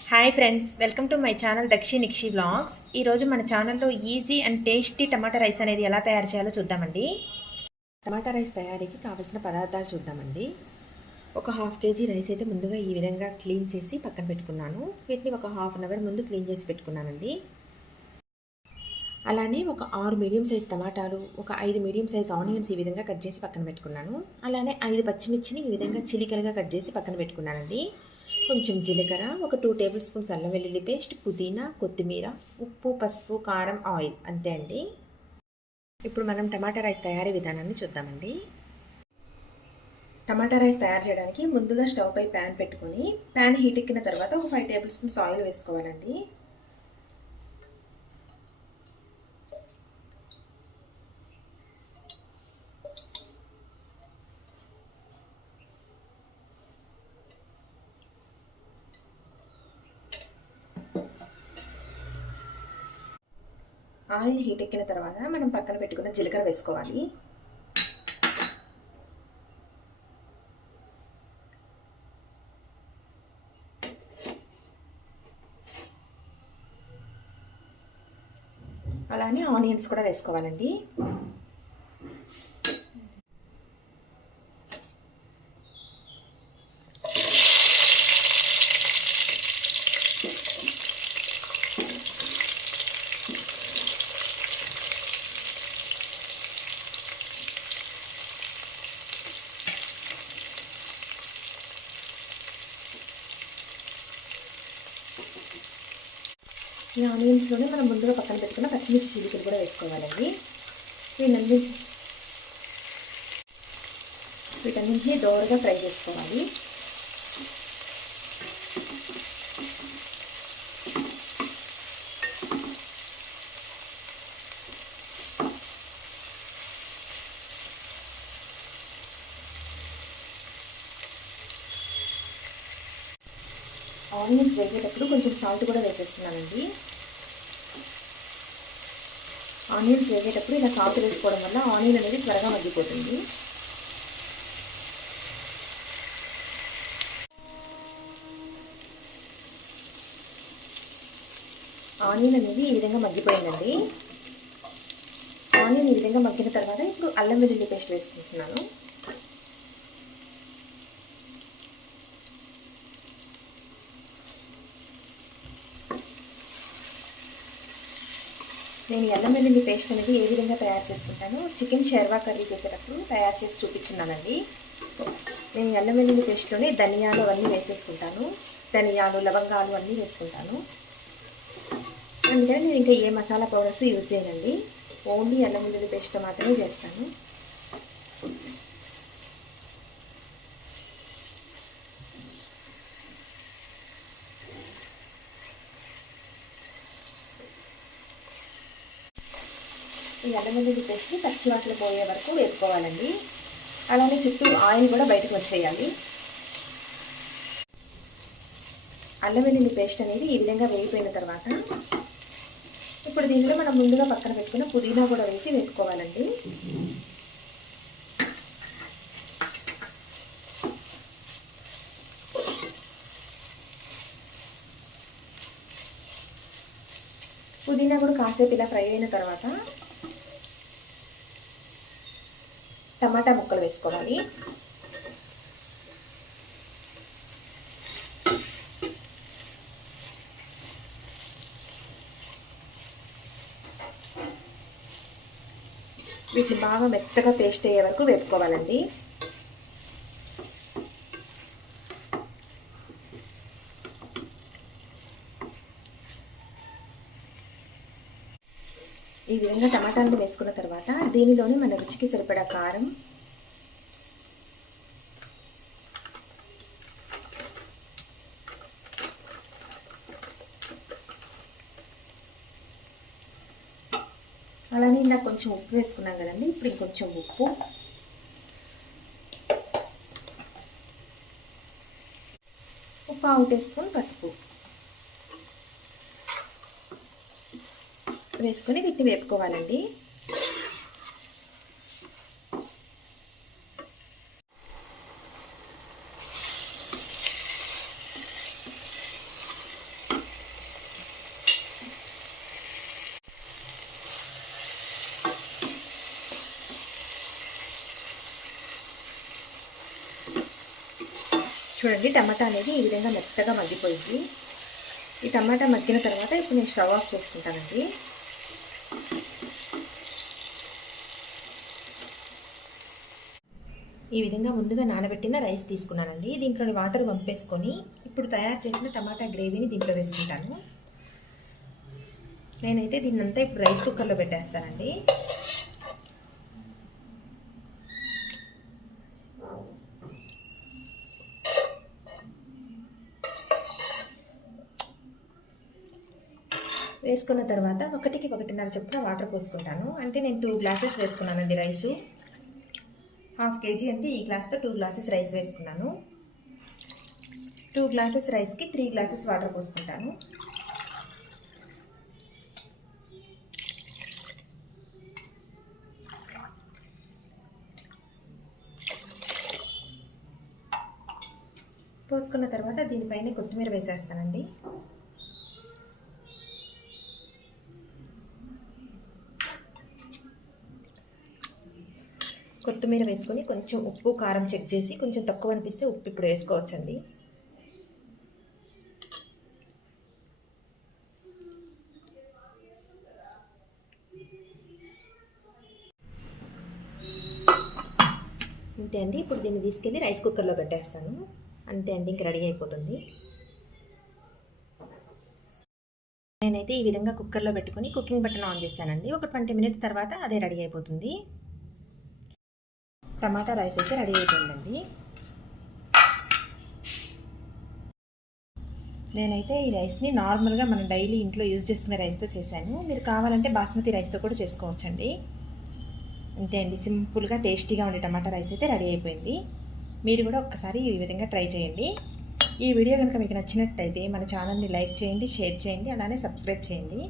Hi friends welcome to my channel Dakshi Nikshi blogs ఈరోజు మన ఛానల్లో easy and tasty tomato rice అనేది ఎలా తయారు చేయాలో చూద్దామండి. టమాటా రైస్ తయారీకి కావాల్సిన పదార్థాలు చూద్దామండి. ఒక హాఫ్ కేజీ రైస్ అయితే ముందుగా ఈ విధంగా క్లీన్ చేసి పక్కన పెట్టుకున్నాను. వీటిని ఒక హాఫ్ అన్ అవర్ ముందు క్లీన్ చేసి పెట్టుకున్నానండి. అలానే ఒక ఆరు మీడియం సైజ్ టమాటాలు ఒక ఐదు మీడియం సైజ్ ఆనియన్స్ ఈ విధంగా కట్ చేసి పక్కన పెట్టుకున్నాను. అలానే ఐదు పచ్చిమిర్చిని ఈ విధంగా చిలికలుగా కట్ చేసి పక్కన పెట్టుకున్నానండి. కొంచెం జీలకర్ర ఒక టూ టేబుల్ స్పూన్స్ అల్లం వెల్లుల్లి పేస్ట్ పుదీనా కొత్తిమీర ఉప్పు పసుపు కారం ఆయిల్ అంతే అండి. ఇప్పుడు మనం టమాటా రైస్ తయారీ విధానాన్ని చూద్దామండి. టమాటా రైస్ తయారు చేయడానికి ముందుగా స్టవ్ పై ప్యాన్ పెట్టుకొని ప్యాన్ హీట్ ఎక్కిన తర్వాత ఒక ఫైవ్ టేబుల్ స్పూన్స్ ఆయిల్ వేసుకోవాలండి. ఆయిల్ హీట్ ఎక్కిన తర్వాత మనం పక్కన పెట్టుకున్న జీలకర్ర వేసుకోవాలి. అలానే ఆనియన్స్ కూడా వేసుకోవాలండి. ఈ ఆనియన్స్లోనే మనం ముందుగా పక్కన పెట్టుకున్న పచ్చిమిర్చి చీలికలు కూడా వేసుకోవాలండి. వీటన్ని వీటన్నింటినీ దోరగా ఫ్రై చేసుకోవాలి. ఆనియన్స్ వేగేటప్పుడు కొంచెం సాల్ట్ కూడా వేసేస్తున్నానండి. ఆనియన్స్ వేగేటప్పుడు ఇలా సాల్ట్ వేసుకోవడం వల్ల ఆనియన్ అనేది త్వరగా మగ్గిపోతుంది. ఆనియన్ అనేది ఈ విధంగా మగ్గిపోయిందండి. ఆనియన్ ఈ విధంగా మగ్గిన తర్వాత ఇప్పుడు అల్లం వెల్లుల్లి పేస్ట్ వేసుకుంటున్నాను. నేను ఎల్లం వెల్లుల్లి పేస్ట్ అనేది ఏ విధంగా తయారు చేసుకుంటాను? చికెన్ షెర్వా కర్రీ చేసేటప్పుడు తయారు చేసి చూపించున్నానండి. నేను ఎల్లం వెల్లుల్లి పేస్ట్లోనే ధనియాలు అవన్నీ వేసేసుకుంటాను. ధనియాలు లవంగాలు అన్నీ వేసుకుంటాను. అందుకని నేను ఇంకా ఏ మసాలా పౌడర్స్ యూజ్ చేయనండి. ఓన్లీ అల్లం వెల్లుల్లి పేస్ట్ మాత్రమే చేస్తాను. ఈ అల్లం వెల్లుల్లి పేస్ట్ని పచ్చివాసన పోయే వరకు వేసుకోవాలండి. అలానే చుట్టూ ఆయిల్ కూడా బయటకు వచ్చేయాలి. అల్లం వెల్లుల్లి పేస్ట్ అనేది ఈ విధంగా వేగిపోయిన తర్వాత ఇప్పుడు దీనిలో మనం ముందుగా పక్కన పెట్టుకున్న పుదీనా కూడా వేసి వేసుకోవాలండి పుదీనా కూడా కాసేపు ఇలా ఫ్రై అయిన తర్వాత టమాటా ముక్కలు వేసుకోవాలి. వీటిని బాగా మెత్తగా పేస్ట్ అయ్యే వరకు వేపుకోవాలండి. విధంగా టమాటాలను వేసుకున్న తర్వాత దీనిలోనే మన రుచికి సరిపడా కారం. అలానే ఇందాక కొంచెం ఉప్పు వేసుకున్నాం కదండి ఇప్పుడు ఇంకొంచెం ఉప్పు. ఉప్పు పావు టీ స్పూన్ పసుపు వేసుకొని వీటిని వేపుకోవాలండి. చూడండి టమాటా అనేది ఈ విధంగా మెత్తగా మగ్గిపోయింది. ఈ టమాటా మగ్గిన తర్వాత ఇప్పుడు నేను స్టవ్ ఆఫ్ చేసుకుంటానండి. ఈ విధంగా ముందుగా నానబెట్టిన రైస్ తీసుకున్నానండి. దీంట్లోని వాటర్ పంపేసుకొని ఇప్పుడు తయారు చేసిన టమాటా గ్రేవీని దీంట్లో వేసుకుంటాను. నేనైతే దీన్నంతా ఇప్పుడు రైస్ కుక్కర్లో పెట్టేస్తానండి. వేసుకున్న తర్వాత ఒకటికి ఒకటిన్నర చొప్పున వాటర్ పోసుకుంటాను. అంటే నేను టూ గ్లాసెస్ వేసుకున్నానండి రైసు. హాఫ్ కేజీ అంటే ఈ గ్లాస్తో టూ గ్లాసెస్ రైస్ వేసుకున్నాను. టూ గ్లాసెస్ రైస్కి త్రీ గ్లాసెస్ వాటర్ పోసుకుంటాను. పోసుకున్న తర్వాత దీనిపైన కొత్తిమీర వేసేస్తానండి. కొత్తిమీర వేసుకొని కొంచెం ఉప్పు కారం చెక్ చేసి కొంచెం తక్కువ అనిపిస్తే ఉప్పు ఇప్పుడు వేసుకోవచ్చండి. అంతే అండి ఇప్పుడు దీన్ని తీసుకెళ్ళి రైస్ కుక్కర్లో పెట్టేస్తాను. అంతే అండి ఇంక రెడీ అయిపోతుంది. నేనైతే ఈ విధంగా కుక్కర్లో పెట్టుకుని కుకింగ్ బటన్ ఆన్ చేశానండి. ఒక ట్వంటీ మినిట్స్ తర్వాత అదే రెడీ అయిపోతుంది. టమాటా రైస్ అయితే రెడీ అయిపోయిందండి. నేనైతే ఈ రైస్ని నార్మల్గా మనం డైలీ ఇంట్లో యూజ్ చేసుకునే రైస్తో చేశాను. మీరు కావాలంటే బాస్మతి రైస్తో కూడా చేసుకోవచ్చండి. అంతే అండి సింపుల్గా టేస్టీగా ఉండే టమాటా రైస్ అయితే రెడీ అయిపోయింది. మీరు కూడా ఒక్కసారి ఈ విధంగా ట్రై చేయండి. ఈ వీడియో కనుక మీకు నచ్చినట్టయితే మన ఛానల్ని లైక్ చేయండి షేర్ చేయండి అలానే సబ్స్క్రైబ్ చేయండి.